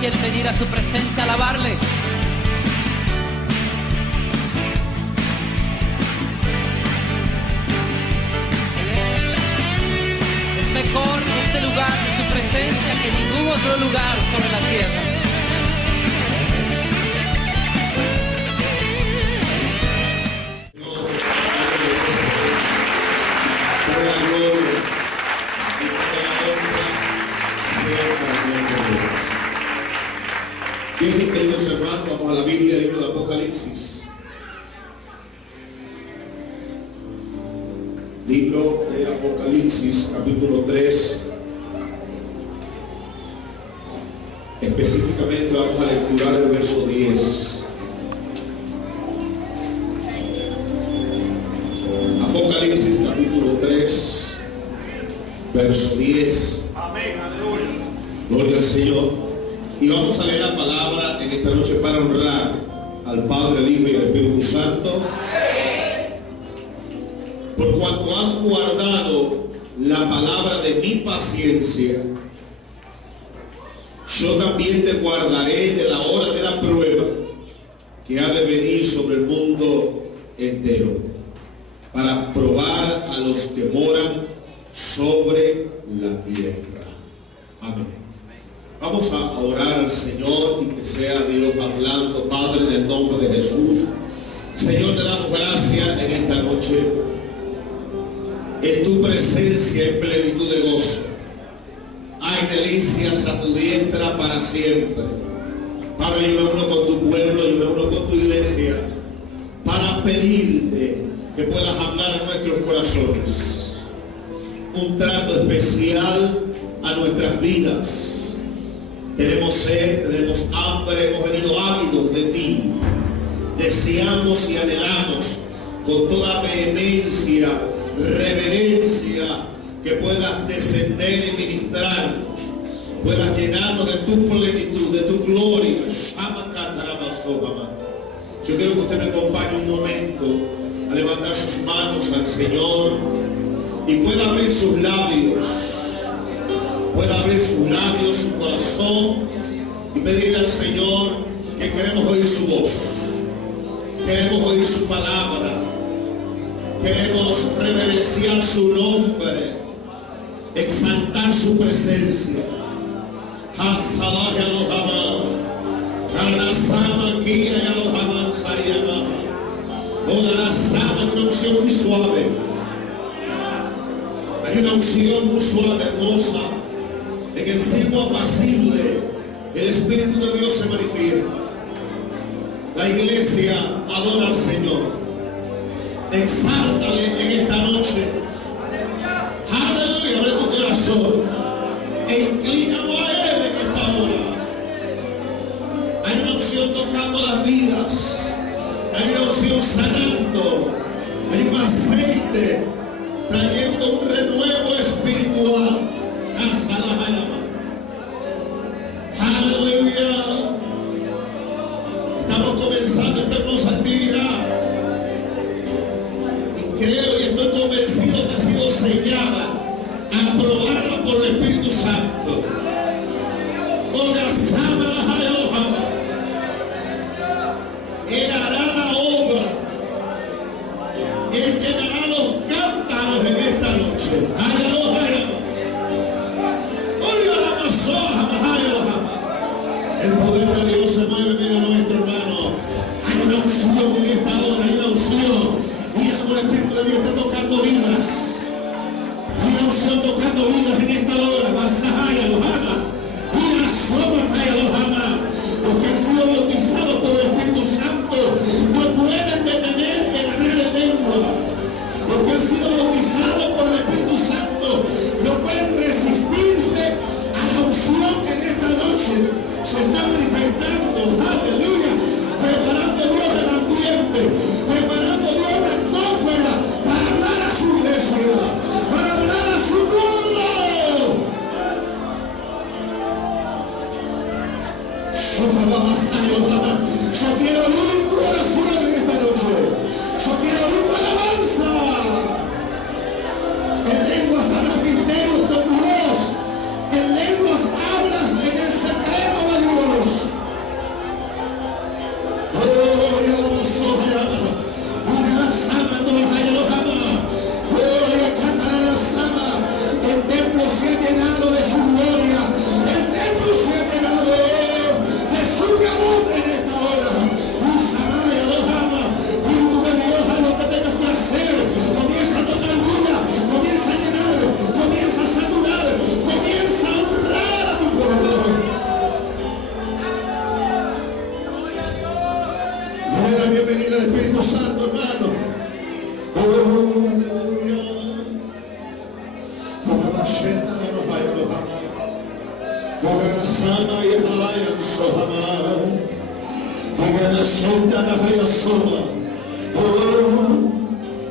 quieren venir a su presencia a alabarle? Es mejor este lugar de su presencia que ningún otro lugar sobre la tierra. Bien, queridos hermanos, vamos a la Biblia, el libro de Apocalipsis. Libro de Apocalipsis, capítulo 3. Específicamente vamos a lecturar el verso 10. Apocalipsis, capítulo 3, verso 10. Amén, aleluya. Gloria al Señor. Y vamos a leer la palabra en esta noche para honrar al Padre, al Hijo y al Espíritu Santo. Por cuanto has guardado la palabra de mi paciencia, yo también te guardaré de la hora de la prueba que ha de venir sobre el mundo entero, para probar a los que moran sobre la tierra. Amén. Vamos a orar al Señor y que sea Dios hablando. Padre, en el nombre de Jesús, Señor, te damos gracias en esta noche, en tu presencia en plenitud de gozo. Hay delicias a tu diestra para siempre. Padre, yo me uno con tu pueblo, yo me uno con tu iglesia para pedirte que puedas hablar a nuestros corazones. Un trato especial a nuestras vidas. Tenemos sed, tenemos hambre, hemos venido ávidos de ti. Deseamos y anhelamos con toda vehemencia, reverencia, que puedas descender y ministrarnos, puedas llenarnos de tu plenitud, de tu gloria. Yo quiero que usted me acompañe un momento a levantar sus manos al Señor y pueda abrir sus labios. Pueda abrir sus labios, su corazón y pedirle al Señor que queremos oír su voz, queremos oír su palabra, queremos reverenciar su nombre, exaltar su presencia. Una unción muy suave, hay una unción muy suave, hermosa. En el siervo apacible, el Espíritu de Dios se manifiesta. La iglesia adora al Señor. Exáltale en esta noche. Aleluya, abre tu corazón. E inclínalo a Él en esta hora. Hay una unción tocando las vidas. Hay una unción sanando. Hay un aceite trayendo un renuevo espiritual. Aleluya. Estamos comenzando esta hermosa actividad y creo y estoy convencido que ha sido sellada, aprobada por el Espíritu Santo. Él hará la obra, Él llenará los cántaros en esta noche. Aleluya. El poder de Dios se mueve en medio de nuestro hermano. Hay una unción en esta hora, hay una unción. Mira cómo el Espíritu de Dios está tocando vidas. Hay una unción tocando vidas en esta hora. Masahaya los ama. Mira, Somataya los ama. Los que han sido bautizados por el Espíritu Santo no pueden detener el hablar en lengua. Los que han sido bautizados por el Espíritu Santo no pueden resistirse a la unción que en esta noche se está manifestando. Aleluya. Preparando Dios el ambiente, preparando Dios la atmósfera para hablar a su iglesia, para hablar a su pueblo. Yo quiero oír tu oración en esta noche. Yo quiero oír tu alabanza.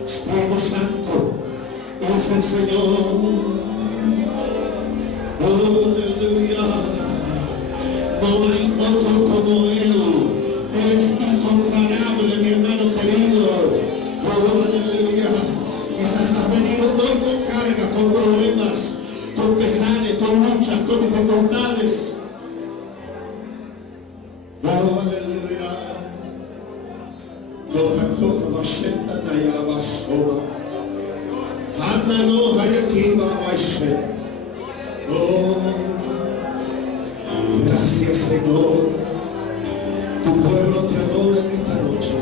Espíritu Santo es el Señor. Aleluya. No hay otro como Él. Él es incomparable, mi hermano querido. Aleluya. Quizás has venido hoy con carga, con problemas, con pesares, con luchas, con dificultades. Aleluya. Toca bashenta na ya basoma. Anda no hayaki ba baishe. Oh, gracias Señor. Tu pueblo te adora en esta noche.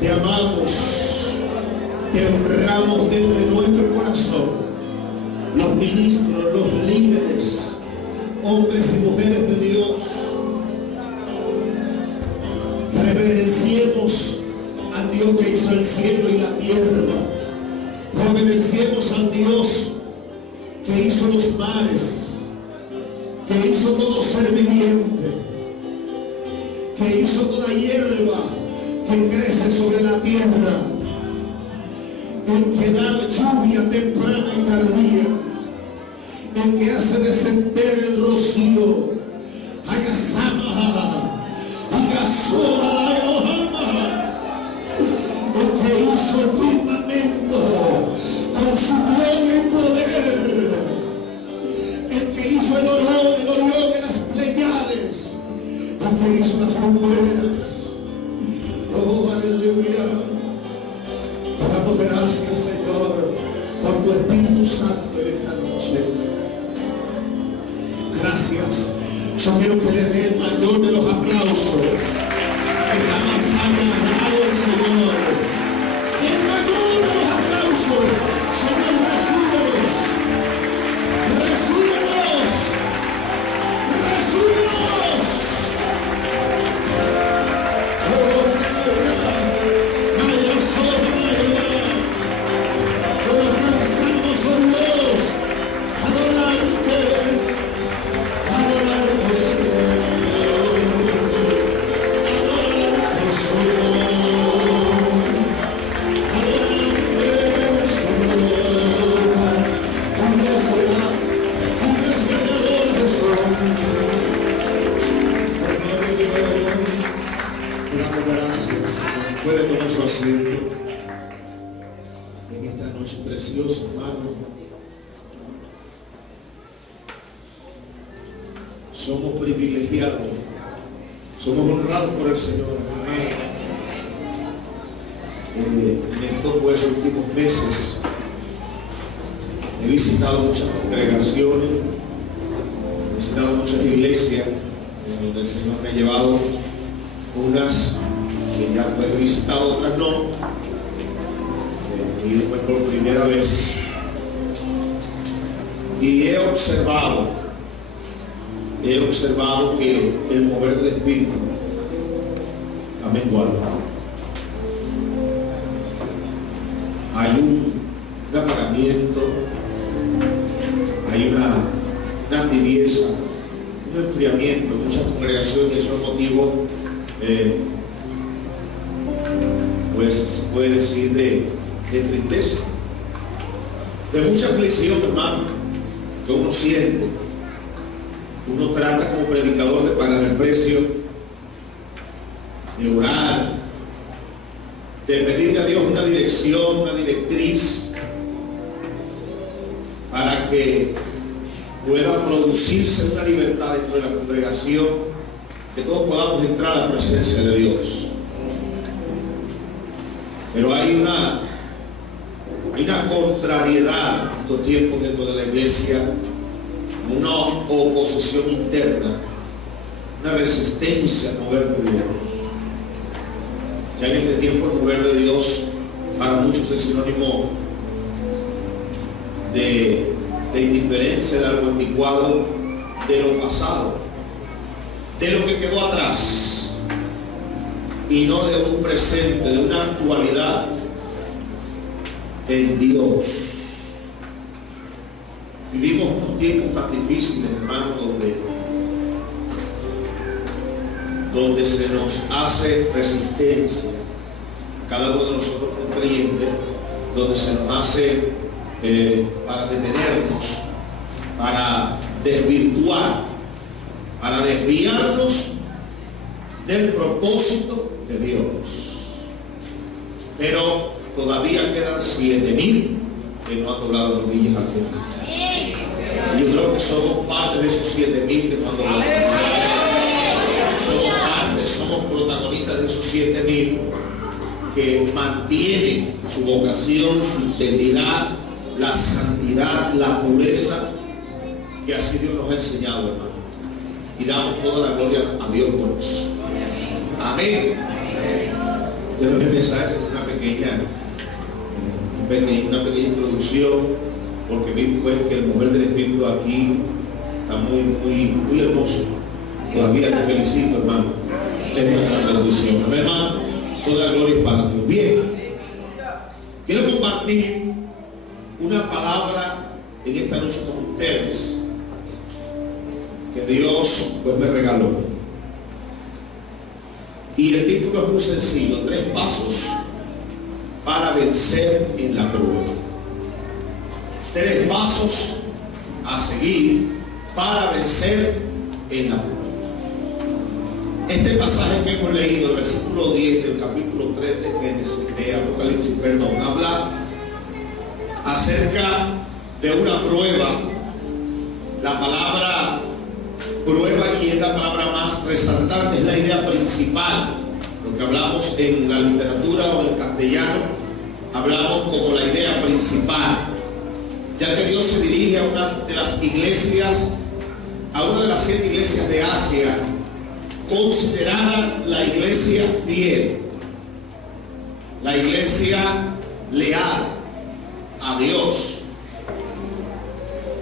Te amamos, te honramos desde nuestro corazón. Los ministros, los líderes, hombres y mujeres de Dios. Reverenciemos al Dios que hizo el cielo y la tierra. Reverenciemos al Dios que hizo los mares, que hizo todo ser viviente, que hizo toda hierba que crece sobre la tierra, el que da lluvia temprana y tardía, el que hace descender el rocío. Hayasama, Higasoa, el que hizo el firmamento con su gloria y poder, el que hizo el Orión de las Pleiades, el que hizo las lumbreras. Oh, aleluya. Te damos gracias, Señor, por tu Espíritu Santo en esta noche. Gracias. Yo quiero que le dé el mayor de los aplausos que jamás haya dado el Señor. El mayor de los aplausos. Señor, recíbelos. Recíbelos. Recíbelos. Oh, aleluya. Oh, danzamos a Dios. Adorante. Adorante, Señor. Adorante, Señor. Puede tomar su asiento en esta noche preciosa, hermano. Somos privilegiados, somos honrados por el Señor, hermano. En estos últimos meses he visitado muchas congregaciones, he visitado muchas iglesias donde el Señor me ha llevado, unas que ya he visitado, otras no, y después por primera vez, y he observado que el mover del Espíritu ha menguado. Hay un apagamiento, hay una tibieza, un enfriamiento en muchas congregaciones. Eso es motivo, pues se puede decir de tristeza, de mucha aflicción, hermano, que uno siente. Uno trata como predicador de pagar el precio, de orar, de pedirle a Dios una dirección, una directriz, para que pueda producirse una libertad dentro de la congregación, que todos podamos entrar a la presencia de Dios. Pero hay una contrariedad en estos tiempos dentro de la iglesia, una oposición interna, una resistencia al mover de Dios. Ya en este tiempo el mover de Dios para muchos es sinónimo de indiferencia, de algo anticuado, de lo pasado, de lo que quedó atrás, y no de un presente, de una actualidad en Dios. Vivimos unos tiempos tan difíciles, hermanos, donde se nos hace resistencia a cada uno de nosotros como creyentes, donde se nos hace para detenernos, para desvirtuar, para desviarnos del propósito de Dios. Pero todavía quedan 7,000 que no han doblado rodillas a Dios. Y yo creo que somos parte de esos 7,000 que no han doblado rodillas. Somos parte, somos protagonistas de esos 7,000 que mantienen su vocación, su integridad, la santidad, la pureza que así Dios nos ha enseñado, hermano. Y damos toda la gloria a Dios por eso. Amén. Yo no voy a pensar, es una pequeña introducción, porque vi pues que el mover del Espíritu aquí está muy hermoso. Todavía te felicito, hermano. Es una gran bendición. Amén, hermano. Toda la gloria es para Dios. Bien. Quiero compartir una palabra en esta noche con ustedes que Dios pues me regaló. Y el título es muy sencillo: 3 pasos para vencer en la prueba. 3 pasos a seguir para vencer en la prueba. Este pasaje que hemos leído, el versículo 10 del capítulo 3 de Apocalipsis, habla acerca de una prueba. La palabra prueba, y es la palabra más resaltante, es la idea principal. Lo que hablamos en la literatura o en castellano, hablamos como la idea principal, ya que Dios se dirige a una de las iglesias, a una de las 7 iglesias de Asia, considerada la iglesia fiel, la iglesia leal a Dios.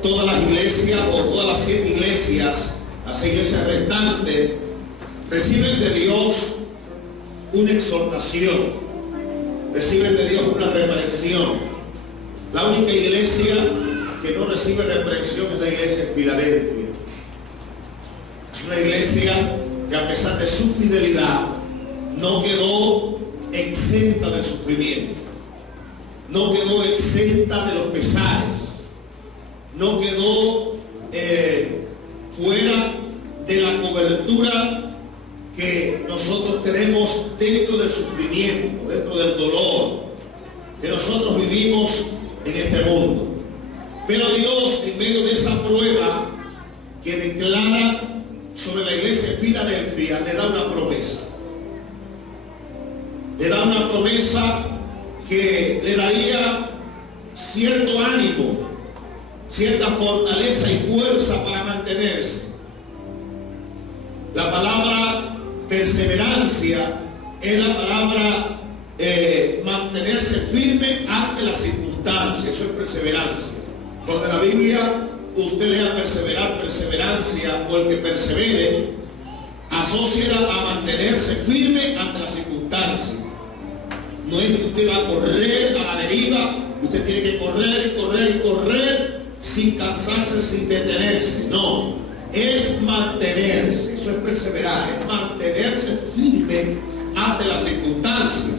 Todas las iglesias, o todas las 7 iglesias, las iglesias restantes, reciben de Dios una exhortación, reciben de Dios una reprensión. La única iglesia que no recibe reprensión es la iglesia en Filadelfia. Es una iglesia que, a pesar de su fidelidad, no quedó exenta del sufrimiento, no quedó exenta de los pesares, no quedó fuera de la cobertura que nosotros tenemos dentro del sufrimiento, dentro del dolor que nosotros vivimos en este mundo. Pero Dios, en medio de esa prueba que declara sobre la iglesia de Filadelfia, le da una promesa. Le da una promesa que le daría cierto ánimo, cierta fortaleza y fuerza para mantenerse. La palabra perseverancia es la palabra mantenerse firme ante las circunstancias. Eso es perseverancia. Cuando en la Biblia usted lea perseverar, perseverancia, o el que persevere, asóciala a mantenerse firme ante las circunstancias. No es que usted va a correr a la deriva, usted tiene que correr y correr y correr sin cansarse, sin detenerse. No, es mantenerse. Eso es perseverar, es mantenerse firme ante las circunstancias.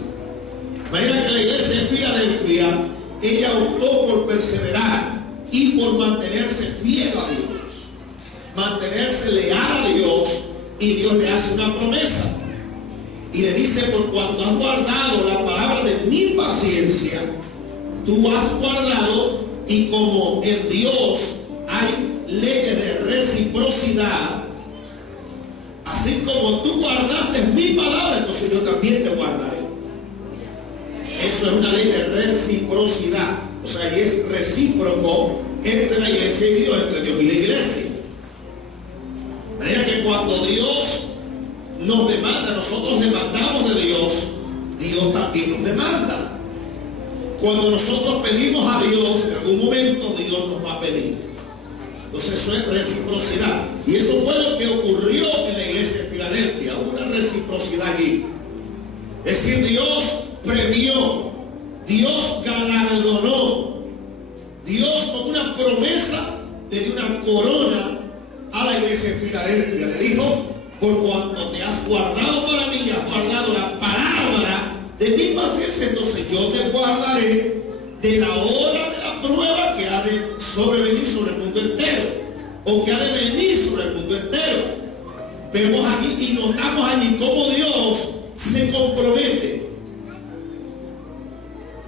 De manera que la iglesia de Filadelfia, ella optó por perseverar y por mantenerse fiel a Dios, mantenerse leal a Dios, y Dios le hace una promesa y le dice: por cuanto has guardado la palabra de mi paciencia, tú has guardado, y como en Dios hay leyes de reciprocidad, así como tú guardaste mi palabra, entonces yo también te guardaré. Eso es una ley de reciprocidad. O sea, y es recíproco entre la iglesia y Dios, entre Dios y la iglesia. De manera que cuando Dios nos demanda, nosotros demandamos de Dios, Dios también nos demanda. Cuando nosotros pedimos a Dios, en algún momento Dios nos va a pedir. Entonces eso es reciprocidad. Y eso fue lo que ocurrió en la iglesia de Filadelfia. Hubo una reciprocidad allí. Es decir, Dios premió, Dios galardonó, Dios con una promesa le dio una corona a la iglesia de Filadelfia. Le dijo: por cuanto te has guardado para mí, has guardado la palabra de mi paciencia, entonces yo te guardaré de la hora de la prueba que ha de sobrevenir sobre el mundo entero, o que ha de venir sobre el mundo entero. Vemos aquí y notamos allí cómo Dios se compromete.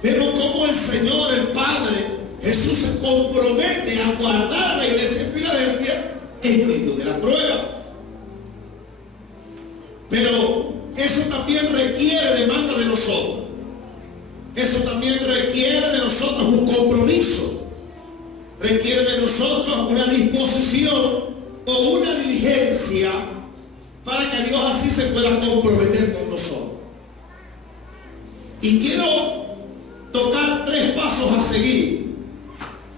Vemos cómo el Señor, el Padre, Jesús se compromete a guardar a la iglesia de Filadelfia en medio de la prueba. Pero eso también requiere demanda de nosotros. Eso también requiere de nosotros un compromiso. Requiere de nosotros una disposición o una diligencia para que Dios así se pueda comprometer con nosotros. Y quiero tocar 3 pasos a seguir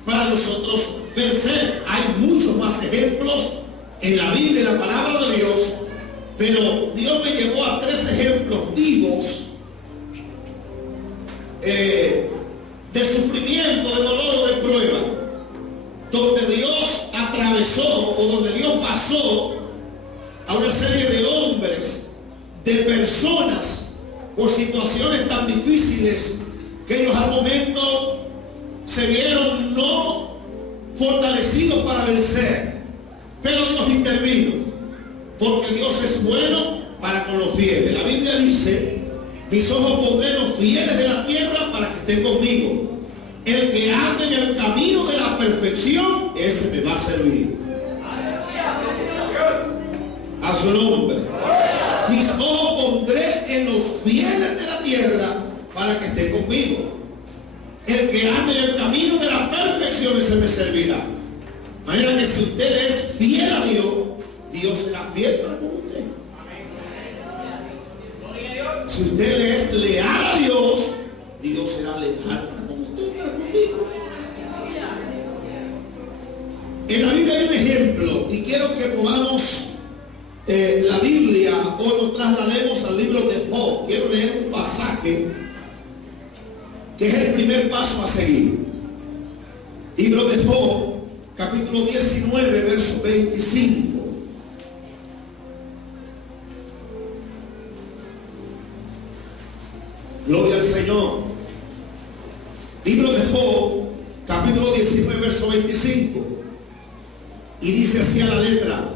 para nosotros vencer. Hay muchos más ejemplos en la Biblia, en la palabra de Dios, pero Dios me llevó a 3 ejemplos vivos de sufrimiento, de dolor o de prueba, donde Dios atravesó o donde Dios pasó a una serie de hombres, de personas, por situaciones tan difíciles que ellos al momento se vieron no fortalecidos para vencer. Pero Dios intervino, porque Dios es bueno para con los fieles. La Biblia dice: mis ojos pondré en los fieles de la tierra para que estén conmigo. El que ande en el camino de la perfección, ese me va a servir. A su nombre. Mis ojos pondré en los fieles de la tierra para que estén conmigo. El que ande en el camino de la perfección, ese me servirá. De manera que si usted es fiel a Dios, Dios será fiel para con usted. Si usted le es leal a Dios, Dios será leal para con usted, para conmigo. En la Biblia hay un ejemplo, y quiero que movamos la Biblia o lo traslademos al libro de Job. Quiero leer un pasaje que es el primer paso a seguir. Libro de Job, capítulo 19, verso 25. Gloria al Señor. Libro de Job, capítulo 19, verso 25. Y dice así a la letra: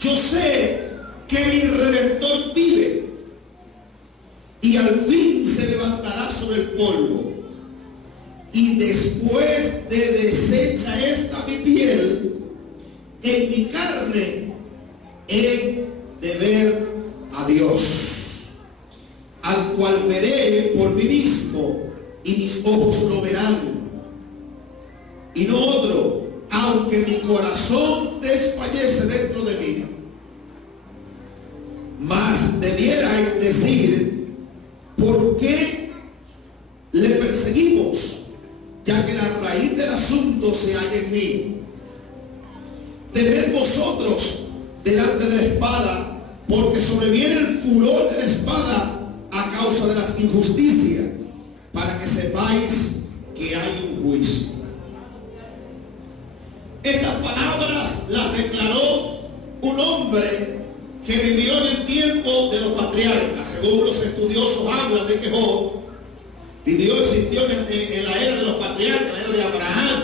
yo sé que mi Redentor vive y al fin se levantará sobre el polvo, y después de deshecha esta mi piel, en mi carne he de ver a Dios, al cual veré por mí mismo, y mis ojos lo verán, y no otro, aunque mi corazón desfallece dentro de mí. Mas debiera decir: ¿por qué le perseguimos? Ya que la raíz del asunto se halla en mí. Temed vosotros delante de la espada, porque sobreviene el furor de la espada a causa de las injusticias, para que sepáis que hay un juicio. Estas palabras las declaró un hombre que vivió en el tiempo de los patriarcas. Según los estudiosos hablan de que Job existió en la era de los patriarcas, la era de Abraham.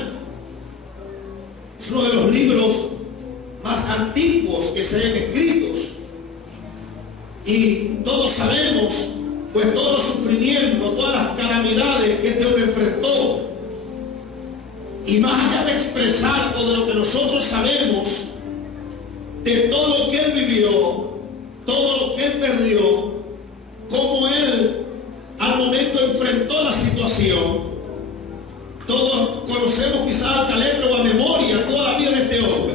Es uno de los libros más antiguos que se hayan escritos. Y todos sabemos, pues, todos los sufrimientos, todas las calamidades que este hombre enfrentó. Y más allá de expresar todo lo que nosotros sabemos de todo lo que él vivió, todo lo que él perdió, cómo él al momento enfrentó la situación, todos conocemos quizás a letra o a memoria toda la vida de este hombre.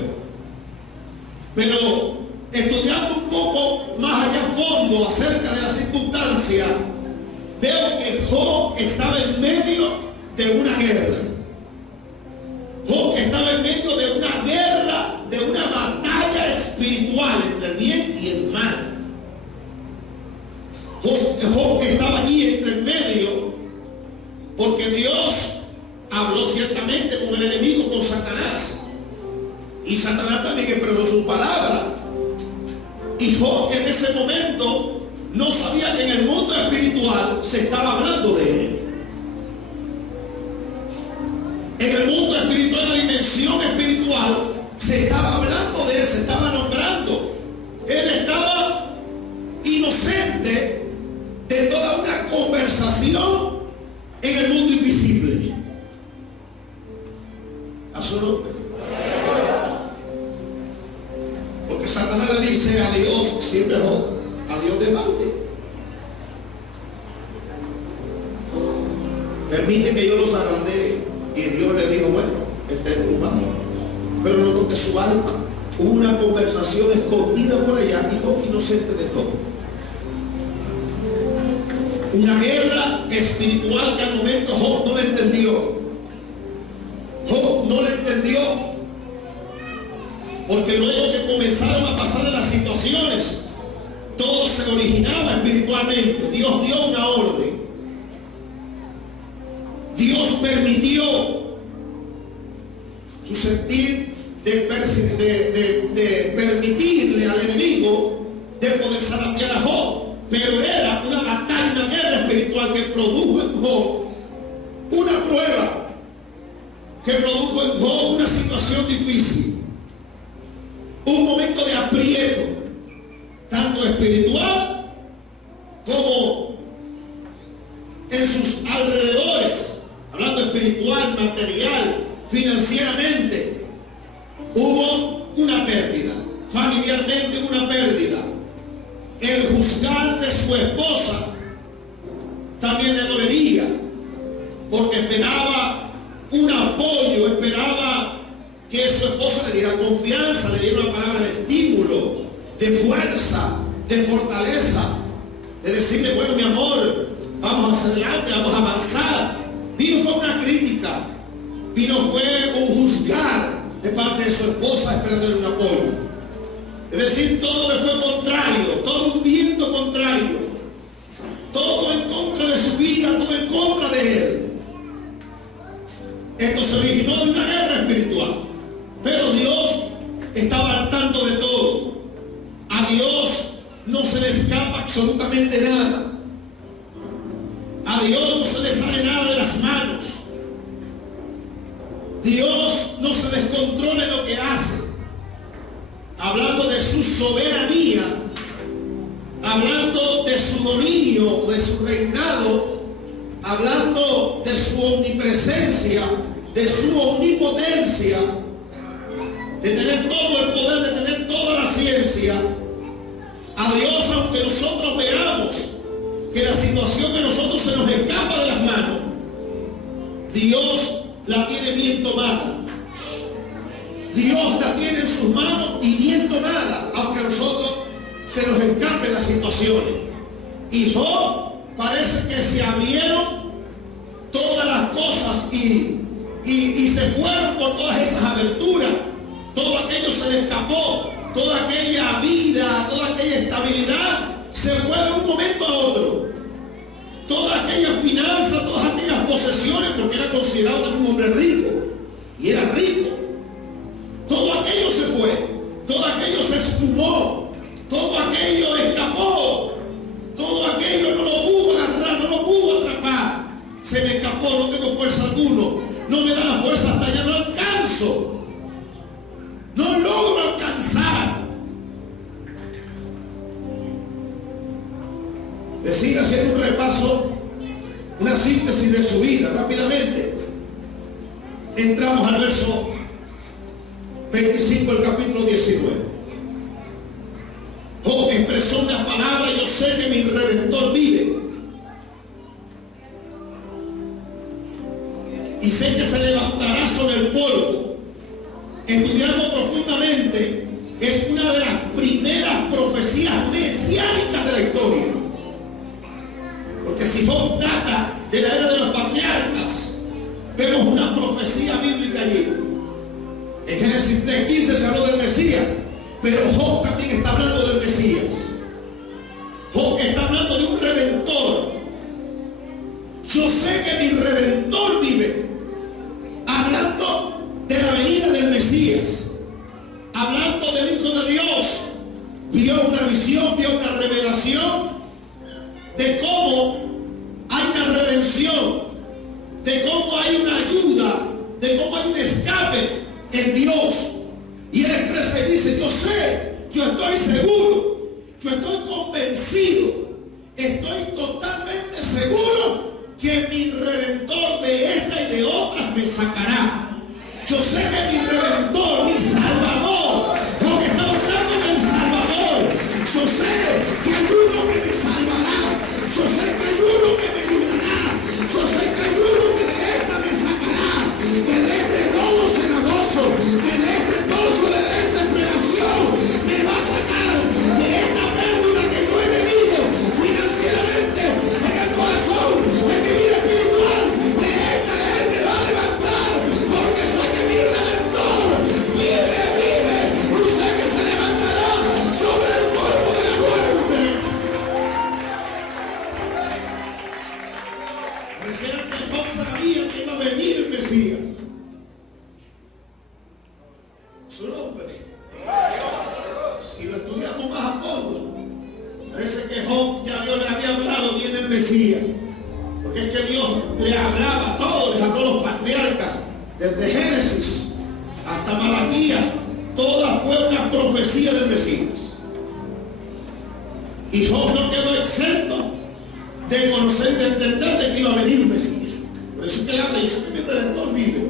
Pero estudiando un poco más allá a fondo acerca de la circunstancia, veo que Job estaba en medio de una guerra. Job estaba en medio de una guerra, de una batalla espiritual entre el bien y el mal. Job estaba allí entre el medio, porque Dios habló ciertamente con el enemigo, con Satanás, Y Satanás también expresó su palabra. Y Job en ese momento no sabía que en el mundo espiritual se estaba hablando de él. En el mundo espiritual, en la dimensión espiritual, se estaba hablando de él, se estaba nombrando. Él estaba inocente de toda una conversación en el mundo invisible. A su nombre. Porque Satanás le dice a Dios, siempre a Dios de balde: permite que yo los agrandee. Y Dios le dijo: bueno, está en tu mano, pero no toque su alma. Hubo una conversación escondida por allá, y Job inocente de todo. Una guerra espiritual que al momento Job no le entendió. Job no le entendió, porque luego que comenzaron a pasar las situaciones, todo se originaba espiritualmente. Dios dio una orden. Dios permitió su sentir de permitirle al enemigo de poder zarapear a Job. Pero era una batalla, una guerra espiritual que produjo en Job una prueba, que produjo en Job una situación difícil, un momento de aprieto, tanto espiritual como en sus alrededores, hablando espiritual, material, financieramente. Hubo una pérdida, familiarmente una pérdida. El juzgar de su esposa también le dolería, porque esperaba un apoyo, esperaba que su esposa le diera confianza, le diera una palabra de estímulo, de fuerza, de fortaleza, de decirle: bueno, mi amor, vamos hacia adelante, vamos a avanzar. Vino fue una crítica, vino fue un juzgar de parte de su esposa, esperándole un apoyo. Es decir, todo le fue contrario, todo un viento contrario, todo en contra de su vida, todo en contra de él. Esto se originó de una guerra espiritual, pero Dios estaba al tanto de todo. A Dios no se le escapa absolutamente nada. A Dios no se le sale nada de las manos. Dios no se descontrola en lo que hace. Hablando de su soberanía, hablando de su dominio, de su reinado, hablando de su omnipresencia, de su omnipotencia, de tener todo el poder, de tener toda la ciencia. A Dios, aunque nosotros veamos que la situación de nosotros se nos escapa de las manos, Dios la tiene bien tomada. Dios la tiene en sus manos y bien tomada, aunque a nosotros se nos escapen las situaciones. Y Job parece que se abrieron todas las cosas y se fueron por todas esas aberturas. Todo aquello se le escapó, toda aquella vida, toda aquella estabilidad se fue de un momento a otro. Toda aquella finanza, todas aquellas posesiones, porque era considerado también un hombre rico, y era rico. Todo aquello se fue, todo aquello se esfumó, todo aquello escapó, todo aquello no lo pudo agarrar, no lo pudo atrapar. Se me escapó, no tengo fuerza alguno, no me da la fuerza hasta allá, no alcanzo, no logro alcanzar. Decir, haciendo un repaso, una síntesis de su vida rápidamente. Entramos al verso 25 del capítulo 19. Job expresó una palabra: yo sé que mi Redentor vive, y sé que se levantará sobre el polvo. Estudiando profundamente, es una de las primeras profecías mesiánicas de la historia. Porque si Job data de la era de los patriarcas, vemos una profecía bíblica allí. En Génesis 3:15 se habló del Mesías, pero Job también está hablando del Mesías. Job está hablando de un Redentor. Yo sé que mi Redentor vive, hablando de la venida del Mesías. visión, vio una revelación de cómo hay una redención, de cómo hay una ayuda, de cómo hay un escape en Dios. Y él expresa y dice, yo sé, yo estoy seguro, yo estoy convencido, estoy totalmente seguro que mi Redentor de esta y de otras me sacará. Yo sé que mi Redentor, mi Salvador, porque está hablando del Salvador. Yo sé que hay uno que me salvará. Yo sé que hay uno que me librará. Yo sé que hay uno que de esta me sacará. Que de este lodo cenagoso, que de este pozo de desesperación me va a sacar. De esta pérdida que yo he tenido financieramente en el corazón, en mi vida espiritual. De esta él me va a levantar. Porque sé que mi Redentor vive, vive. Y sé que se levantará sobre el polvo de la muerte. Parecía que Job sabía que iba a venir el Mesías. Su nombre. Si lo estudiamos más a fondo, parece que Job ya Dios le había hablado bien el Mesías. Porque es que Dios le hablaba a todos, les habló a los patriarcas, desde Génesis hasta Malaquías, toda fue una profecía del Mesías. Y Job no quedó exento de conocer y de entender de que iba a venir un Mesías. Por eso es que él habla, yo sé que mi Redentor vive.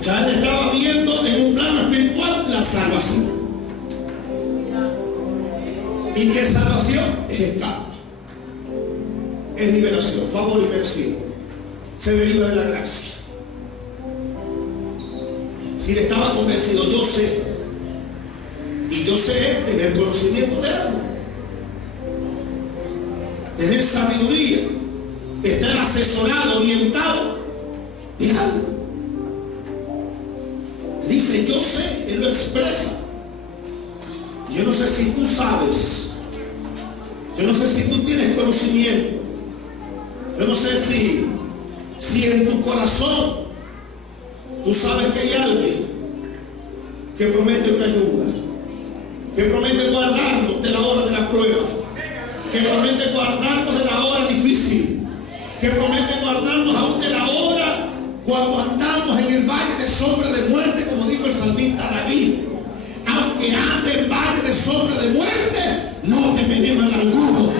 Ya él estaba viendo en un plano espiritual la salvación. ¿Y qué salvación? Es escape, es liberación, favor y merecido. Se deriva de la gracia. Si él estaba convencido, yo sé, y yo sé tener conocimiento de algo, tener sabiduría, estar asesorado, orientado de algo. Dice, yo sé, él lo expresa. Yo no sé si tú sabes, yo no sé si tú tienes conocimiento, yo no sé si en tu corazón tú sabes que hay alguien que promete una ayuda, que promete guardarnos de la hora de la prueba, que promete guardarnos de la hora difícil, que promete guardarnos aún de la hora cuando andamos en el valle de sombra de muerte, como dijo el salmista David. Aunque ande en valle de sombra de muerte, no temeré mal alguno.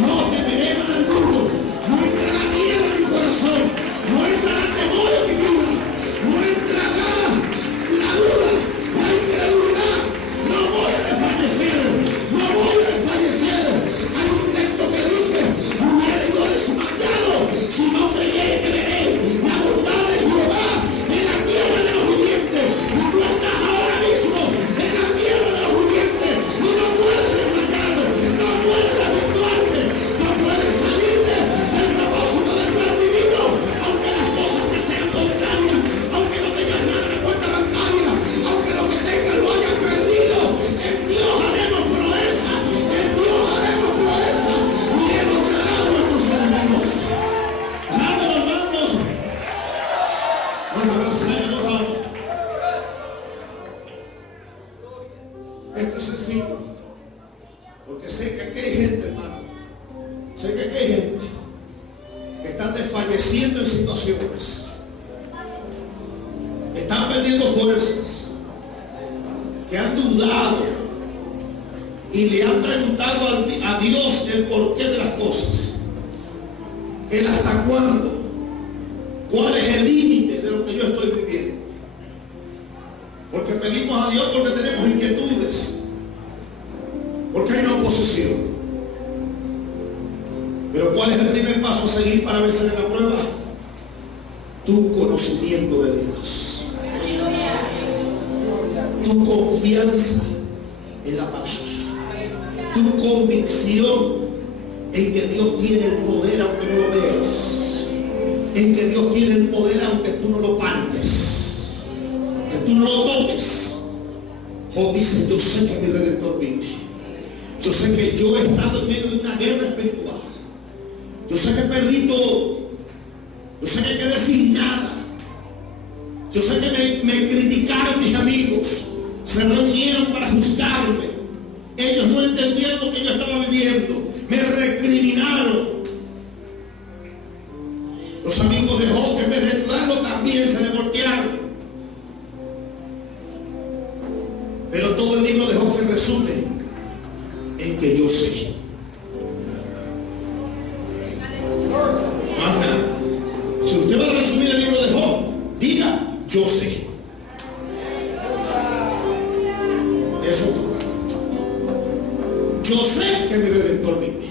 No temeré mal alguno. No entrará miedo en mi corazón. No entrará temor en mi vida. No entrará la duda, la incredulidad. No voy a desfallecer. No voy a desfallecer. Hay un texto que dice, hubiera yo desmayado si no creyere que veré la bondad de Jehová en la tierra de los vivientes. Y tú estás ahora mismo en la tierra de los vivientes y no puedes desmayar, no puedes desvirtuarte, no puedes salirte del propósito del plan divino, aunque las cosas te sean contrarias, aunque no tengas nada en la cuenta bancaria, aunque lo que tengas lo hayas perdido. En Dios haremos proeza, en Dios haremos proeza y Él luchará a nuestros enemigos. Alabado, hermano. Esto es sencillo, porque sé que aquí hay gente, hermano, sé que aquí hay gente que están desfalleciendo en situaciones, están perdiendo fuerzas, que han dudado y le han preguntado a Dios el porqué de las cosas, el hasta cuándo, cuál es el límite de lo que yo estoy viviendo. Porque pedimos a Dios porque tenemos inquietudes, porque hay una oposición. Pero ¿cuál es el primer paso a seguir para vencer en la prueba? Tu conocimiento de Dios, tu confianza en la palabra, tu convicción en que Dios tiene el poder aunque no lo veas, en que Dios tiene el poder aunque tú no lo palpes, que tú no lo toques. Job dice, yo sé que mi Redentor vive. Yo sé que yo he estado en medio de una guerra espiritual. Yo sé que perdí todo. Yo sé que quedé sin nada. Yo sé que me criticaron mis amigos, se reunieron para juzgarme. Ellos no entendieron lo que yo estaba viviendo, me recriminaron. Los amigos de Job, en vez de ayudarlo, también se le voltearon. Pero todo el libro de Job se resume en que yo sé. Si usted va a resumir el libro de Job, diga, yo sé. Eso es todo. Yo sé que mi Redentor vive.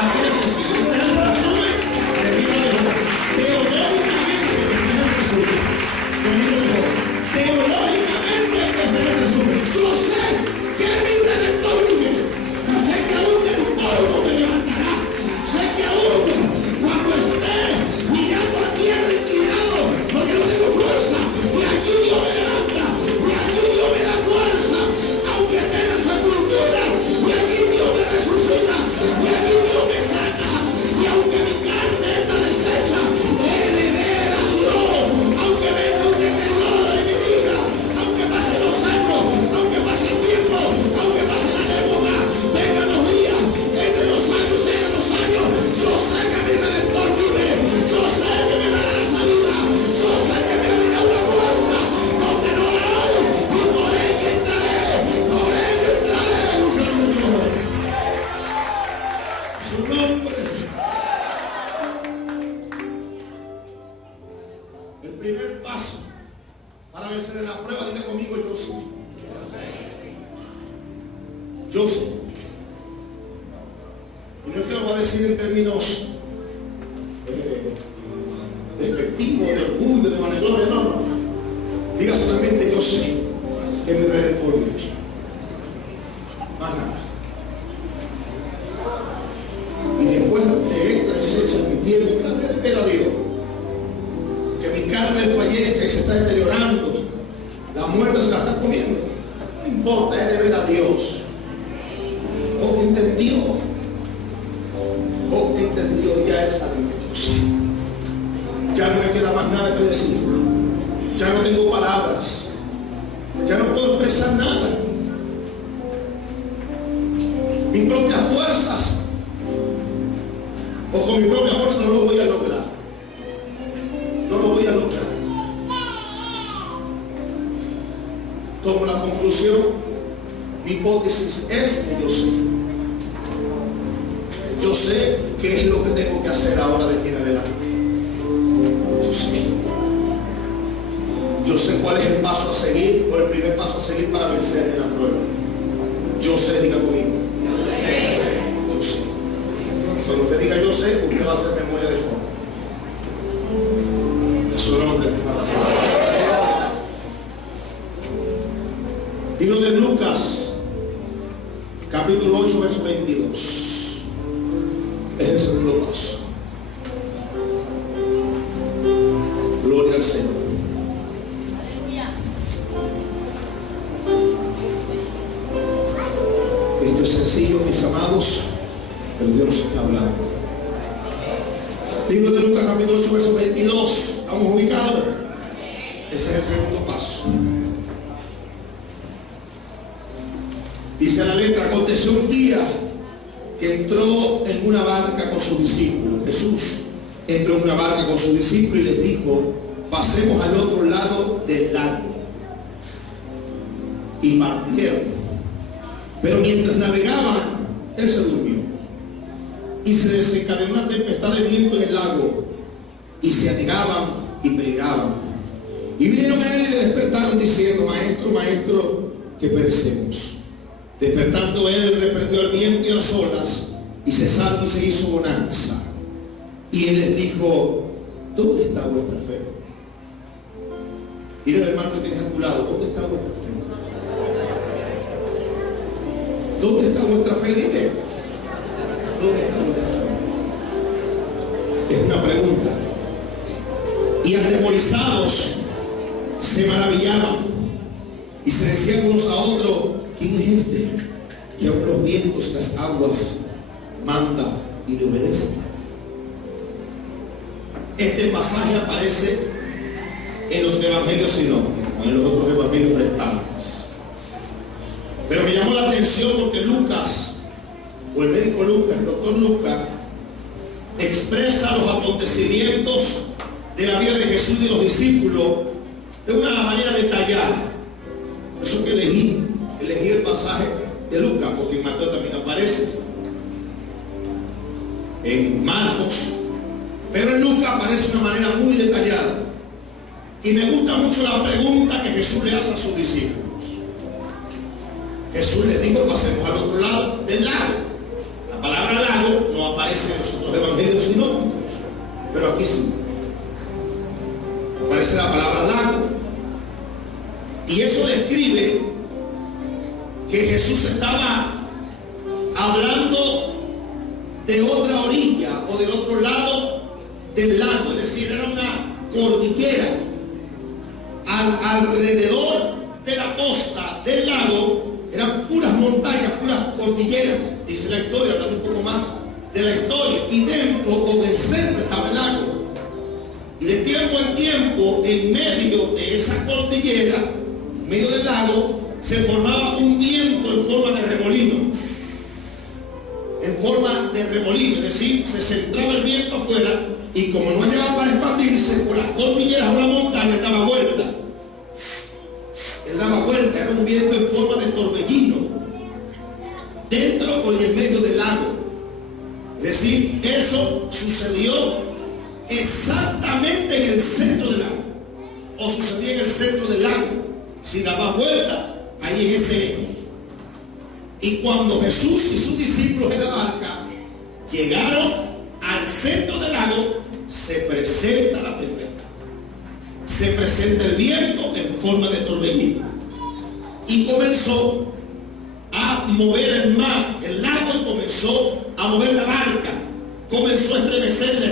Así de sencillo. Ese es el resumen del libro de Job. Teológicamente, ese es el resumen del libro de Job. Teológicamente, ese es el resumen. Yo sé que mi Redentor vive. Y sé que aún del polvo me levantará. Sé que aún cuando esté mirando a tierra inclinado, porque no tengo fuerza, y allí Dios me levanta, y allí Dios me da fuerza, aunque tenga sepultura, y allí Dios me resucita, y allí Dios me saca, y aunque mi carne está deshecha, he de ver a Dios, aunque venga un deterioro en mi vida, aunque pasen los años, aunque pase el tiempo, aunque pase la época, vengan los días, entre los años sean los años, yo sé que mi Redentor vive, yo sé que me dará la salida, yo sé que me abrirá una puerta donde no la hay, y por ella entraré, dice el Señor. Su nombre. El primer paso para vencer en la prueba, diga conmigo, yo sé. Yo sé. Y no es que lo va a decir en términos despectivos, de orgullo, de vanagloria, no. Diga solamente, yo sé que mi Redentor vive. Más nada. Y después de esta deshecha mi piel, mi carne de ver a Dios. Que mi carne desfallezca y se está deteriorando. La muerte se la está comiendo. No importa, es de ver a Dios. O entendió, ya es sabido Dios. Ya no me queda más nada que decir. Ya no tengo palabras. Ya no puedo expresar nada. Mis propias fuerzas, o con mi propia fuerza, no lo voy a lograr. No lo voy a lograr. Como la conclusión, mi hipótesis es que yo sé. Yo sé qué es lo que tengo que hacer ahora de aquí en adelante. Yo sé. Yo sé cuál es el paso a seguir, o el primer paso a seguir para vencer en la prueba. Yo sé, diga conmigo. Yo sé. Cuando usted diga yo sé, usted va a hacer memoria de Job. De su nombre, hermano. Libro de Lucas, capítulo 8, verso 22. Es el segundo paso. Gloria al Señor. Esto es sencillo, mis amados, pero Dios nos está hablando. Libro de Lucas, capítulo 8, verso 22. ¿Estamos ubicados? Ese es el segundo paso. Dice la letra: aconteció un día que entró en una barca con sus discípulos. Jesús entró en una barca con sus discípulos y les dijo: pasemos al otro lado del lago. Y partieron. Pero mientras navegaban, él se durmió. Y se desencadenó una tempestad de viento en el lago. Y se anegaban y peligraban. Y vinieron a él y le despertaron diciendo: maestro, maestro, que perecemos. Despertando él, reprendió el viento y las olas, y cesando se hizo bonanza. Y él les dijo: ¿dónde está vuestra fe? Dile al hermano que tienes a tu lado: ¿dónde está vuestra fe? ¿Dónde está vuestra fe? Dile: ¿dónde está vuestra fe? Es una pregunta. Y atemorizados se maravillaban y se decían unos a otros: ¿quién es este que aún los vientos y las aguas manda y le obedece? Este pasaje aparece en los evangelios sinópticos, en los otros evangelios restantes. Pero me llamó la atención porque Lucas, o el médico Lucas, el doctor Lucas, expresa los acontecimientos de la vida de Jesús y de los discípulos de una manera detallada. Por eso que elegí el pasaje de Lucas, porque en Mateo también aparece, en Marcos, pero en Lucas aparece de una manera muy detallada. Y me gusta mucho la pregunta que Jesús le hace a sus discípulos. Jesús les dijo: pasemos al otro lado del lago. La palabra lago no aparece en los otros evangelios sinópticos, pero aquí sí aparece la palabra lago. Y eso describe que Jesús estaba hablando de otra orilla o del otro lado del lago, es decir, era una cordillera. Alrededor de la costa del lago eran puras montañas, puras cordilleras, dice la historia, hablando un poco más de la historia, y dentro o en el centro estaba el lago. Y de tiempo en tiempo, en medio de esa cordillera, en medio del lago, se formaba un viento en forma de remolino. En forma de remolino, es decir, se centraba el viento afuera, y como no llegaba para expandirse por las cordilleras o la montaña, daba vuelta. Él daba vuelta, era un viento en forma de torbellino, dentro o en el medio del lago. Es decir, eso sucedió exactamente en el centro del lago, o sucedía en el centro del lago. Si daba vuelta, ahí es ese eje. Y cuando Jesús y sus discípulos en la barca llegaron al centro del lago, se presenta la tempestad. Se presenta el viento en forma de torbellino. Y comenzó a mover el mar, el lago, y comenzó a mover la barca. Comenzó a estremecerla.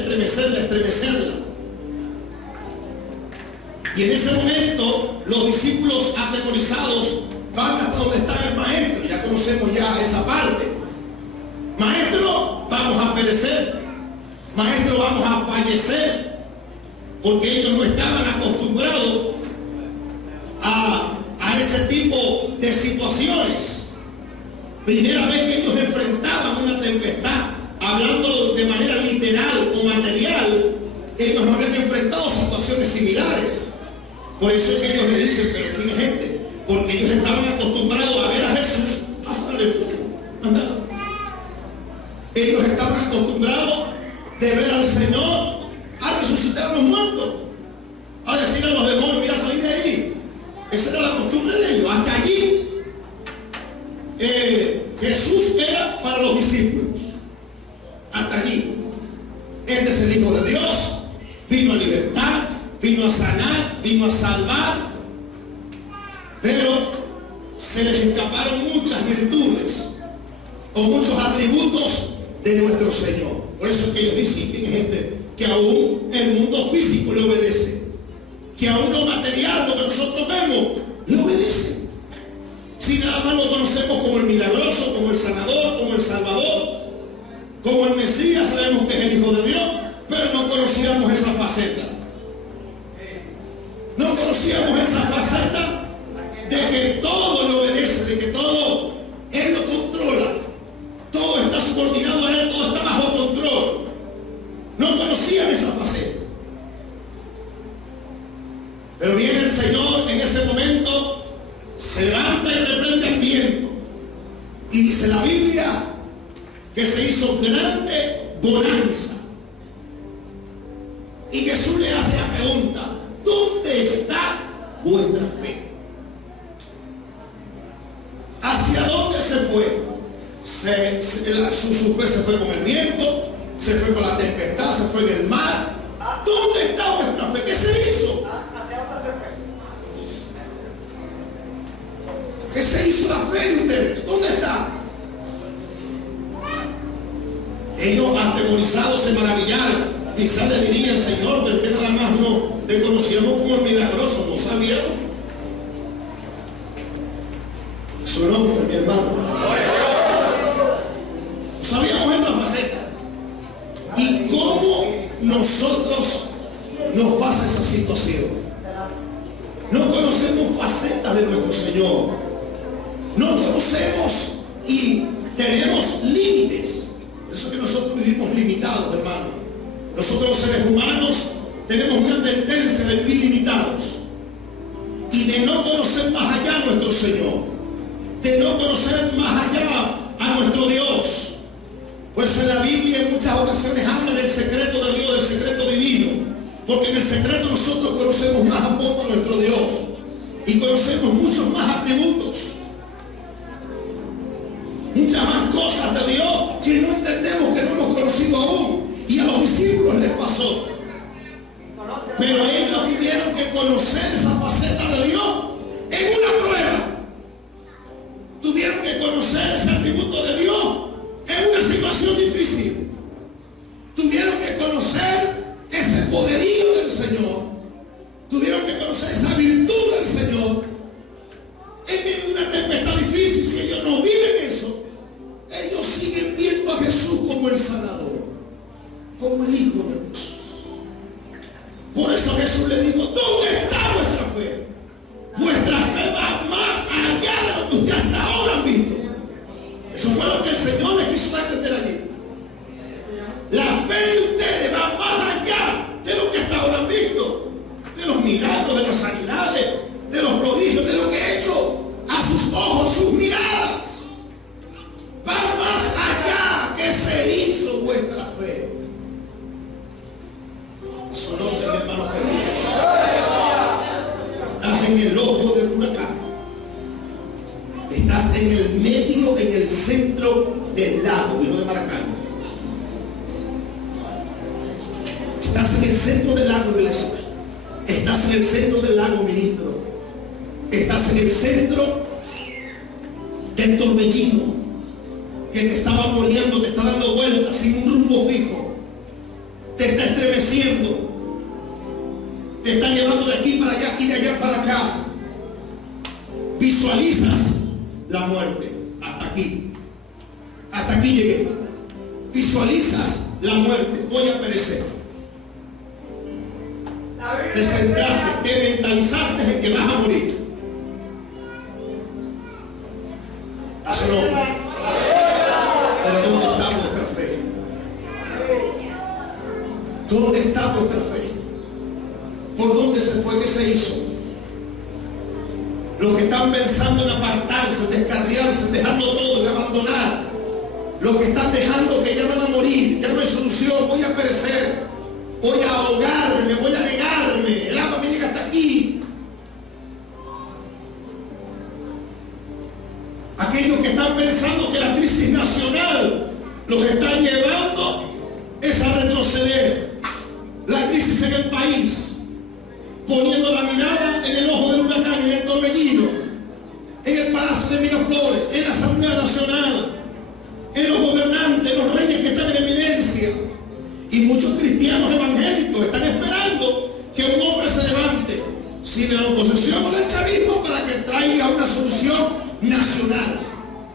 Y en ese momento los discípulos atemorizados van hasta donde está el maestro. Ya conocemos ya esa parte. Maestro, vamos a perecer. Maestro, vamos a fallecer. Porque ellos no estaban acostumbrados a ese tipo de situaciones. Primera vez que ellos enfrentaban una tempestad, hablando de manera literal o material, ellos no habían enfrentado situaciones similares. Por eso es que ellos le dicen: ¿pero quién es este? Porque ellos estaban acostumbrados a ver a Jesús pasar el fuego. Ellos estaban acostumbrados de ver al Señor a resucitar a los muertos, a decir a los demonios: mira, salid de ahí. Esa era la costumbre de ellos. Hasta allí Jesús era para los discípulos. Hasta allí. Este es el Hijo de Dios. Vino a libertar, vino a sanar, vino a salvar. Pero se les escaparon muchas virtudes o muchos atributos de nuestro Señor. Por eso es que ellos dicen: ¿quién es este? Que aún el mundo físico le obedece, que aún lo material, lo que nosotros vemos, le obedece. Si nada más lo conocemos como el milagroso, como el sanador, como el salvador, como el Mesías, sabemos que es el Hijo de Dios, pero no conocíamos esa faceta. No conocíamos esa faceta de que todo le obedece, de que todo Él lo controla, todo está subordinado a Él, todo está bajo control. No conocían esa faceta. Pero viene el Señor en ese momento, se levanta y reprende el viento. Y dice la Biblia que se hizo grande bonanza. Y Jesús le hace la pregunta: ¿dónde está vuestra fe? ¿Hacia dónde se fue? Su fe se fue con el viento, se fue con la tempestad, se fue en el mar. ¿Dónde está vuestra fe? ¿Qué se hizo? ¿Qué se hizo la fe de ustedes? ¿Dónde está? Ellos atemorizados se maravillaron. Quizás le dirían: Señor, pero es que nada más no le conocíamos como el milagroso, no sabíamos. Su nombre, mi hermano. No sabíamos esta faceta. ¿Y cómo nosotros nos pasa esa situación? No conocemos facetas de nuestro Señor. No conocemos y tenemos límites. Por eso que nosotros vivimos limitados, hermano. Nosotros los seres humanos tenemos una tendencia de vivir limitados y de no conocer más allá a nuestro Señor, de no conocer más allá a nuestro Dios. Pues en la Biblia en muchas ocasiones habla del secreto de Dios, del secreto divino, porque en el secreto nosotros conocemos más a fondo a nuestro Dios y conocemos muchos más atributos, muchas más cosas de Dios que no entendemos, que no hemos conocido aún. Y a los discípulos les pasó. Pero ellos tuvieron que conocer esa faceta de Dios en una prueba. Tuvieron que conocer ese atributo de Dios en una situación difícil. Tuvieron que conocer ese poderío del Señor. Tuvieron que conocer esa virtud del Señor en medio de una tempestad difícil. Si ellos no viven eso, ellos siguen viendo a Jesús como el sanador, como el Hijo de Dios. Por eso Jesús le dijo: ¿dónde está vuestra fe? Vuestra fe va más allá de lo que ustedes hasta ahora han visto. Eso fue lo que el Señor les quiso entender aquí. La fe de ustedes va más allá de lo que hasta ahora han visto, de los milagros, de las sanidades, de los prodigios, de lo que he hecho a sus ojos, sus miradas. Va más allá que se hizo vuestra fe. A su nombre, mi hermano querido. Estás en el ojo del huracán. Estás en el medio, en el centro del lago, vino de Maracay. Estás en el centro del lago, iglesia. Estás en el centro del lago, ministro. Estás en el centro del torbellino que te está bamboleando, te está dando vueltas sin un rumbo fijo. Te está estremeciendo. Te está llevando de aquí para allá y de allá para acá. Visualizas la muerte. Hasta aquí. Hasta aquí llegué. Visualizas la muerte. Voy a perecer. Te centraste, te mentalizaste en que vas a morir. A su nombre. Pero ¿dónde está vuestra fe? ¿Dónde está vuestra fe? ¿Por dónde se fue? ¿Qué se hizo? Los que están pensando en apartarse, en descarriarse, en dejarlo todo, en abandonar. Los que están dejando que ya van a morir, ya no hay solución, voy a perecer, voy a ahogarme, voy a negarme, el agua me llega hasta aquí. Aquellos que están pensando que la crisis nacional los está llevando es a retroceder. La crisis en el país, poniendo la mirada en el ojo del huracán, en el torbellino, en el Palacio de Miraflores, en la Asamblea Nacional, en los gobernantes, los reyes que están en eminencia. Y muchos cristianos evangélicos están esperando que un hombre se levante, si de la oposición o del chavismo, para que traiga una solución nacional.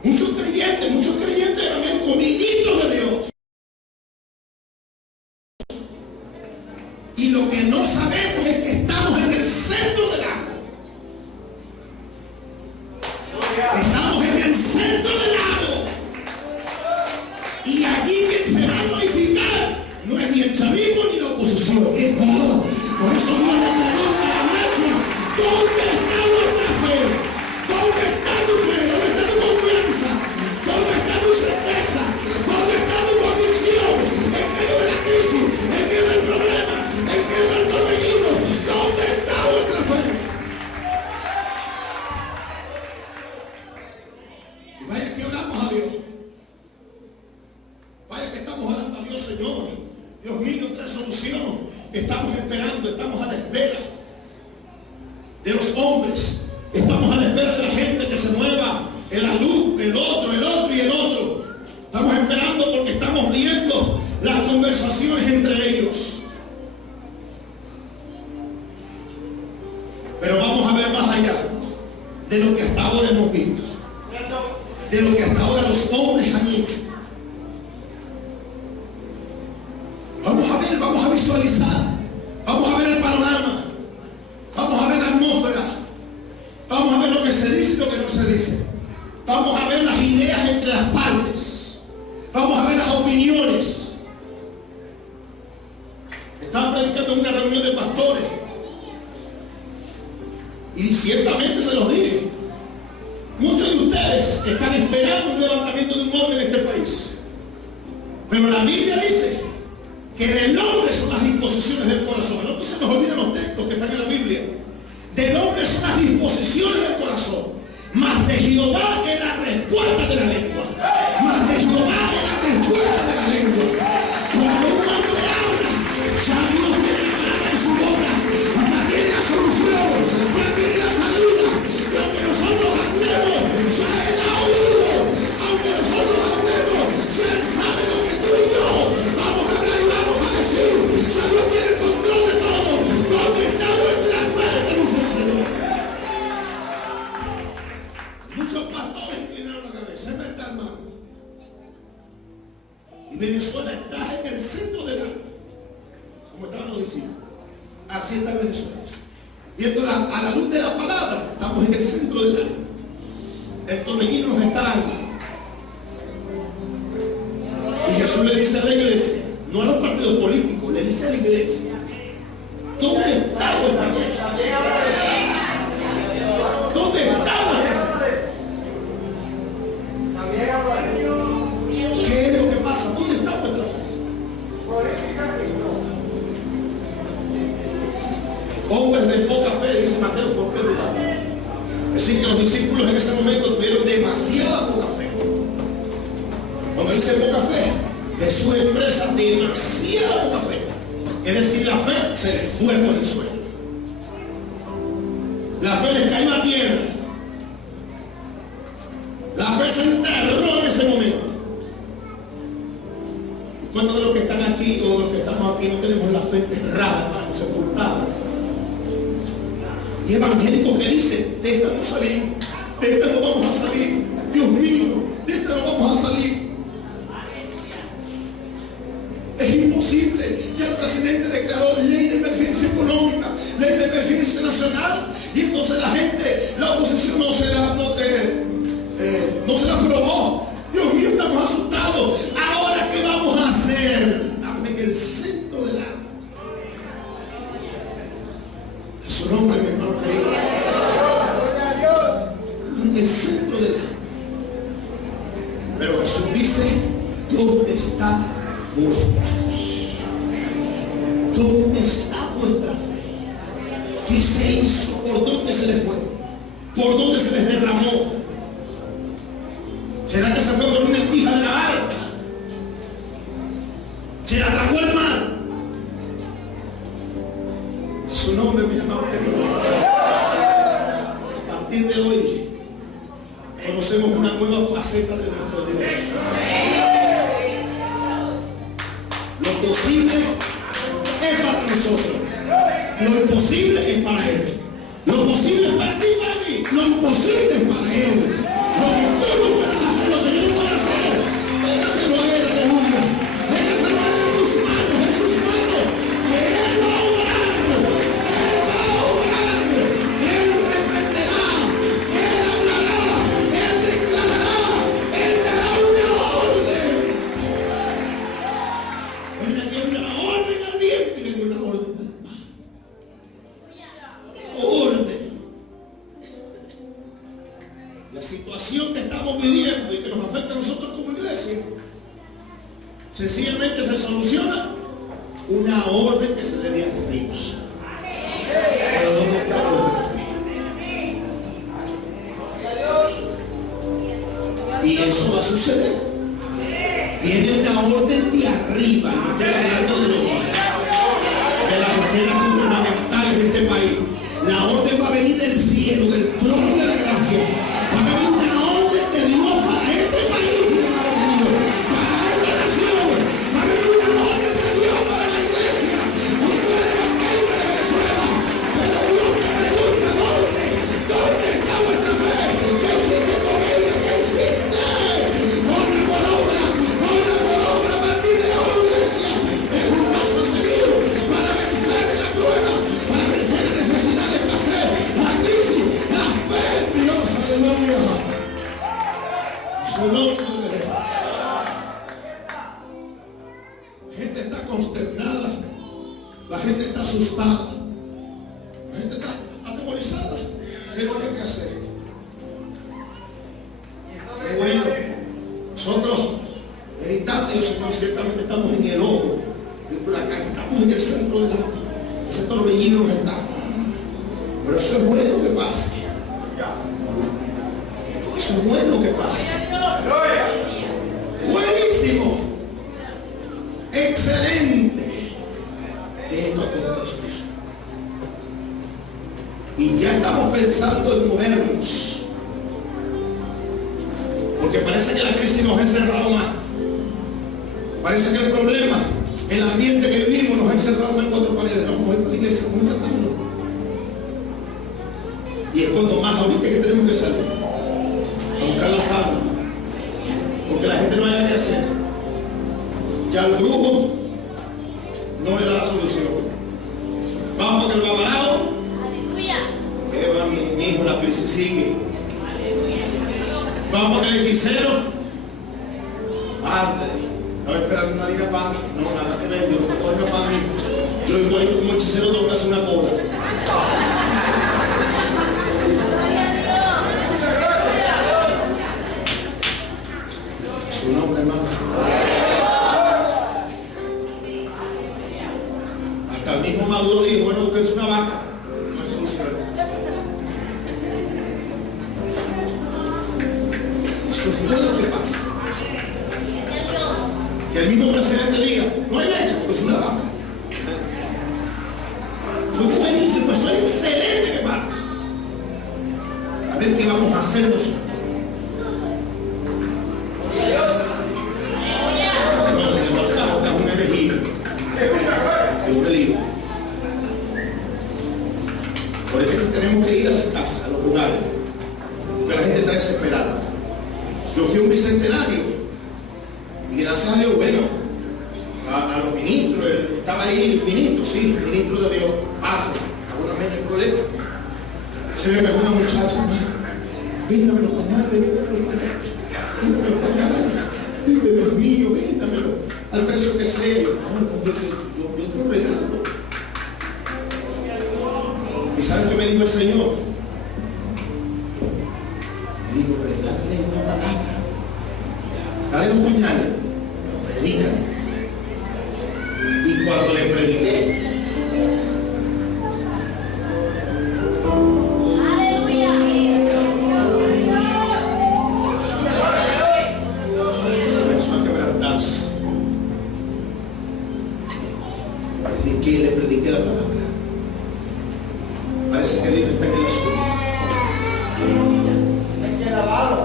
Muchos creyentes evangélicos, ministros de Dios. Y lo que no sabemos es que estamos en el centro del lago. Estamos en el centro del lago. Y allí quien se va a glorificar no es ni el chavismo ni la oposición, es Dios. Por eso Dios le pregunta a la iglesia: ¿dónde está vuestra fe? ¿Dónde está tu fe? ¿Dónde está tu confianza? ¿Dónde está tu certeza? ¿Dónde está tu convicción? En medio de la crisis, en medio del problema, en medio del torbellino, ¿dónde está vuestra fe? Y vaya que oramos a Dios. Vaya que estamos orando a Dios, Señor. Dios mío, trae solución. Estamos esperando, estamos a la espera de los hombres. Estamos a la espera de la gente que se mueva en la luz, el otro y el otro. Estamos esperando porque estamos viendo las conversaciones entre ellos. Pero vamos a ver más allá de lo que hasta ahora hemos visto, de lo que hasta ahora los hombres han hecho. Vamos a ver, vamos a visualizar, vamos a ver el panorama, vamos a ver la atmósfera. dice, vamos a ver las ideas entre las partes, vamos a ver las opiniones. Estaba predicando en una reunión de pastores y ciertamente se los dije, muchos de ustedes están esperando un levantamiento de un hombre en este país, pero la Biblia dice que del hombre son las disposiciones del corazón. No se nos olvidan los textos que están en la Biblia. Del hombre son las disposiciones del corazón, mas de Jehová es la respuesta de la lengua. Mas de Jehová es la respuesta de la lengua. Cuando un hombre habla, ya Dios tiene la palabra en su boca, ya tiene la solución, ya tiene la salida. Y aunque nosotros hablemos, ya Él ha oído. Aunque nosotros hablemos, ya Él sabe lo que tú y yo vamos a hablar y vamos a decir. Ya Dios tiene el control de todo. ¿Dónde está nuestra fe? Dice el Señor. Muchos pastores inclinaron la cabeza, es verdad, hermano. Y Venezuela está en el centro del área, como estaban los discípulos. Así está Venezuela. Viendo a la luz de la palabra, estamos en el centro del área. Estos pequeños están. Y Jesús le dice a la iglesia, no a los partidos políticos, le dice a la iglesia, ¿dónde está vuestra fe? ¿Dónde está vuestra fe? ¿Qué es lo que pasa? ¿Dónde está vuestra fe? Hombres de poca fe, dice Mateo, ¿por qué dudar? Es decir, que los discípulos en ese momento tuvieron demasiada poca fe. Cuando dice poca fe, Jesús expresa demasiada poca fe. Es decir, la fe se les fue por el suelo. La fe les cayó a tierra. La fe se enterró en ese momento. ¿Cuántos de los que están aquí o de los que estamos aquí no tenemos la fe enterrada, hermano, sepultada? Y evangélicos que dicen, de esta no salimos, de esta no vamos a salir, Dios mío, de esta no vamos a salir. Es imposible. Ya el presidente declaró ley de emergencia económica, ley de emergencia nacional, y entonces la gente, la oposición no se la aprobó. Dios mío, estamos asustados. Ahora, ¿qué vamos a hacer? Estamos en el centro del área. A su nombre, mi hermano querido. En el centro del área. Pero Jesús dice, ¿dónde está vuestra fe? ¿Dónde está vuestra fe? ¿Qué se hizo? ¿Por dónde se les fue? ¿Por dónde se les derramó? ¿Será que se fue por una estija de la barca? ¿Se la tragó el mar? A su nombre, mi hermano querido. A partir de hoy conocemos una nueva faceta de nuestro Dios. Lo posible es para nosotros. Lo imposible es para Él. Lo posible es para ti y para mí. Lo imposible es para Él. Lo que tú no puedas hacer, lo que yo no puedo hacer, déjaselo a Él, aleluya. Déjaselo a Él en tus manos, en sus manos. Que Él va a obrar. Él va a obrar. Él reprenderá. Él hablará. Él declarará. Él dará una orden. Él le dio una orden al viento y le dio una orden al mar. Orden. La situación que estamos viviendo y que nos afecta a nosotros como iglesia, sencillamente se soluciona una orden que se le dé arriba. Pero ¿dónde está la orden? Y eso va a suceder. Viene una orden de arriba. Y no estoy hablando de las esferas gubernamentales de este país. La orden va a venir del cielo, del trono de la gracia. Va a venir una orden de Dios para este país, mi hermano querido, para esta nación. Va a venir una orden de Dios para la iglesia. No soy el evangelio de Venezuela, pero Dios me pregunta ¿dónde está vuestra fe? ¿Qué hiciste con ella? ¿Qué hiciste? Obra por obra a partir de hoy, iglesia. Es un paso a seguir para vencer en la prueba. asustada. La gente está atemorizada. ¿Qué no hay que hacer? Qué bueno. Nosotros, meditando, Señor, ciertamente estamos en el ojo del huracán, estamos en el centro del agua. Ese torbellino nos está. Pero eso es bueno que pase. Eso es bueno que pase. Buenísimo. Excelente. Que esto acontezca. Y ya estamos pensando en movernos. Porque parece que la crisis nos ha encerrado más. Parece que el problema, el ambiente que vivimos nos ha encerrado más en cuatro paredes. Vamos a ir para la iglesia, vamos a encerrarnos. Y es cuando más ahorita que tenemos que salir a buscar las almas. Porque la gente no hay nada que hacer. Ya el brujo no le da la solución. Vamos porque el babalao. Que va mi hijo, la crisis sigue. Vamos porque el hechicero. Padre, estaba esperando una harina pan. No, nada que ver, yo no puedo harina pan. Yo igual como hechicero tengo que hacer una cola. Su nombre, hermano. Hasta el mismo Maduro dijo, bueno, que es una vaca. No hay solución. Eso es bueno que pasa. Que el mismo presidente diga, no hay leche porque es una vaca. Fue buenísimo, eso es excelente que pasa. A ver qué vamos a hacer nosotros. Por eso tenemos que ir a las casas, a los lugares, porque la gente está desesperada. Yo fui a un bicentenario y gracias a Dios, bueno, a los ministros, estaba ahí el ministro, sí, el ministro de Dios, pase, seguramente el problema. Se me pegó una muchacha, véndame los pañales, Dios mío, véndamelo al precio que sea. Yo te lo regalo. ¿Y sabes qué me dijo el Señor? Me dijo, regálale una palabra. Dale los pañales, predícale. Y cuando le prediqué, comenzó a quebrantarse. Le prediqué la palabra. Parece que Dios está en el asunto.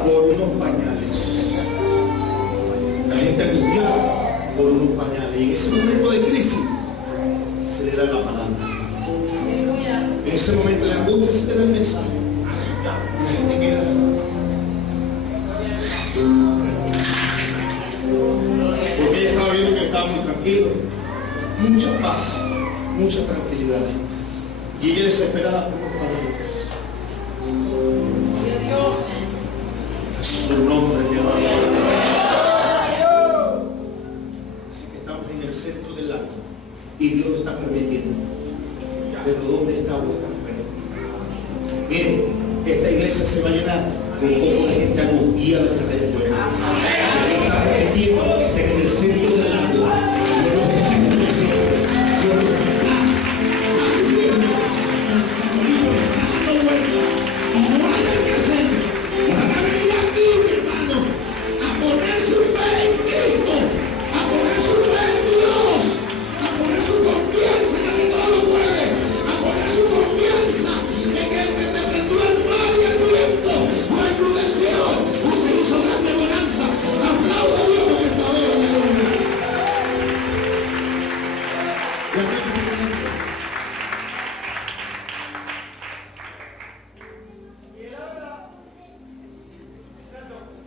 Por unos pañales. La gente angustiada por unos pañales. Y en ese momento de crisis se le da la palabra. En ese momento de angustia se le da el mensaje. Y la gente queda. Porque ella estaba viendo que estaba muy tranquilo. Mucha paz, mucha tranquilidad. Y ella desesperada por los pañales. Es su nombre, mi amado. Así que estamos en el centro del acto. Y Dios lo está permitiendo. ¿Pero dónde está vuestra fe? Miren, esta iglesia se va a llenar con un poco de gente angustiada que está allá afuera. Dios está permitiendo que estén en el centro del acto.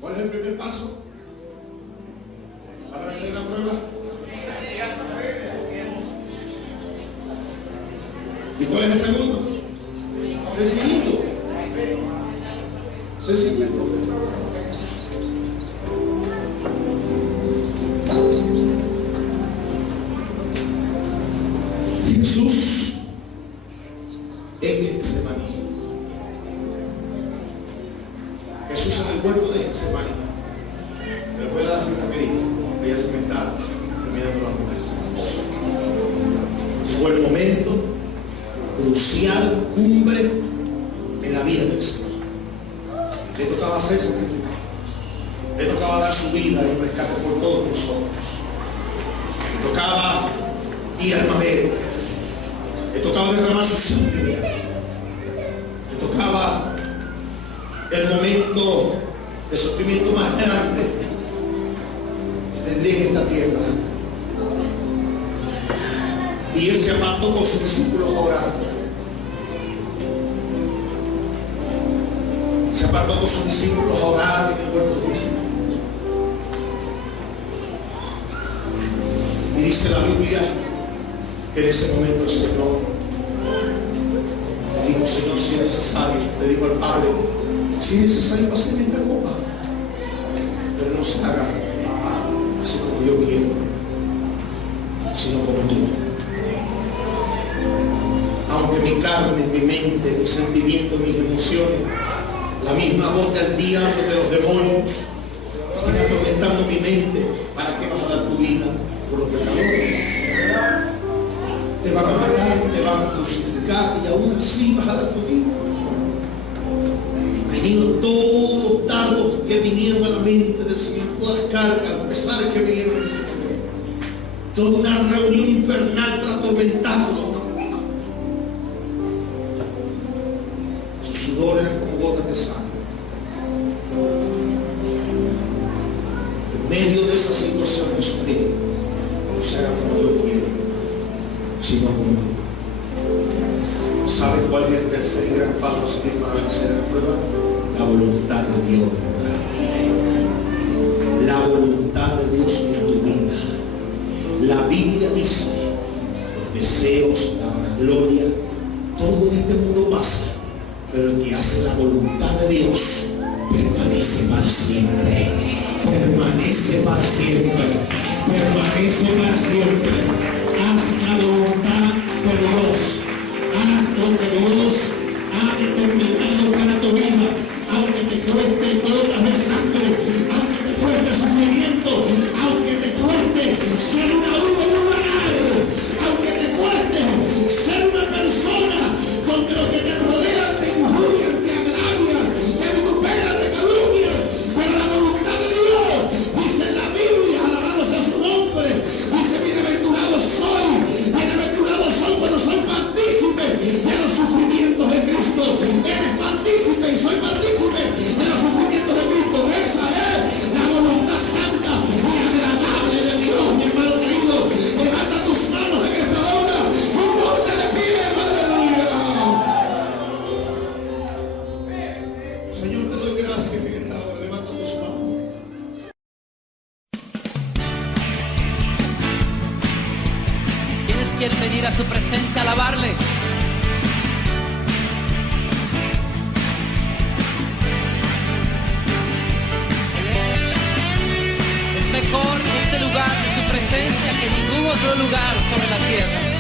¿Cuál es el primer paso para hacer la prueba? ¿Y cuál es el segundo? Sencillito. Sencillito. Jesús Getsemaní. Jesús en el huerto de Getsemaní. Me voy a dar así rapidito, porque ya se me está terminando la jornada. Llegó el momento crucial, cumbre en la vida del Señor. Le tocaba ser sacrificado. Le tocaba dar su vida en rescate por todos nosotros. Le tocaba ir al madero. Le tocaba derramar su sangre. Le tocaba el momento de sufrimiento más grande que tendría en esta tierra. Y él se apartó con sus discípulos a orar. Se apartó con sus discípulos a orar en el huerto de Getsemaní. Y dice la Biblia que en ese momento el Señor le dijo: Señor, si es necesario, le dijo al Padre, si es necesario, pásame esta copa, pero no se haga así como yo quiero, sino como tú. Aunque mi carne, mi mente, mis sentimientos, mis emociones, la misma voz del diablo, de los demonios, están atormentando mi mente, ¿para qué vas a dar tu vida por los pecadores? Te van a matar, te van a crucificar y aún así vas a dar tu vida. Imagino todos los dardos que vinieron a la mente del Señor, todas las cargas, los pesares que vinieron en ese momento. Toda una reunión infernal para atormentarlo. Sus sudores eran como gotas de sangre. En medio de esa situación Jesús dijo: no se haga como yo quiero, sino como tú. ¿Sabes cuál es el tercer y gran paso a seguir para vencer la prueba? La voluntad de Dios. La voluntad de Dios en tu vida. La Biblia dice: los deseos, la vanagloria, todo de este mundo pasa, pero el que hace la voluntad de Dios permanece para siempre. Permanece para siempre. Permanece para siempre. Haz la voluntad de Dios. Haz lo que Dios ha determinado para tu vida. Aunque te cueste gotas de sangre, aunque te cueste sufrimiento, aunque te cueste ser una uva en un lugar, aunque te cueste ser una persona donde los que te rodean te injurian, te agravian, te vituperan, te calumnian, pero la voluntad de Dios, dice la Biblia, alabado sea su nombre, dice: bienaventurado soy cuando soy partícipe de los sufrimientos de Cristo. Eres partícipe y soy partícipe de los sufrimientos de Cristo. Esa es la voluntad santa y agradable de Dios, mi hermano querido. Levanta tus manos en esta hora y ponte de pie. Aleluya. Señor, te doy gracias en esta hora. Levanta tus manos. ¿Quiénes quieren venir a su presencia a alabarle? Es mejor este lugar de su presencia que ningún otro lugar sobre la tierra.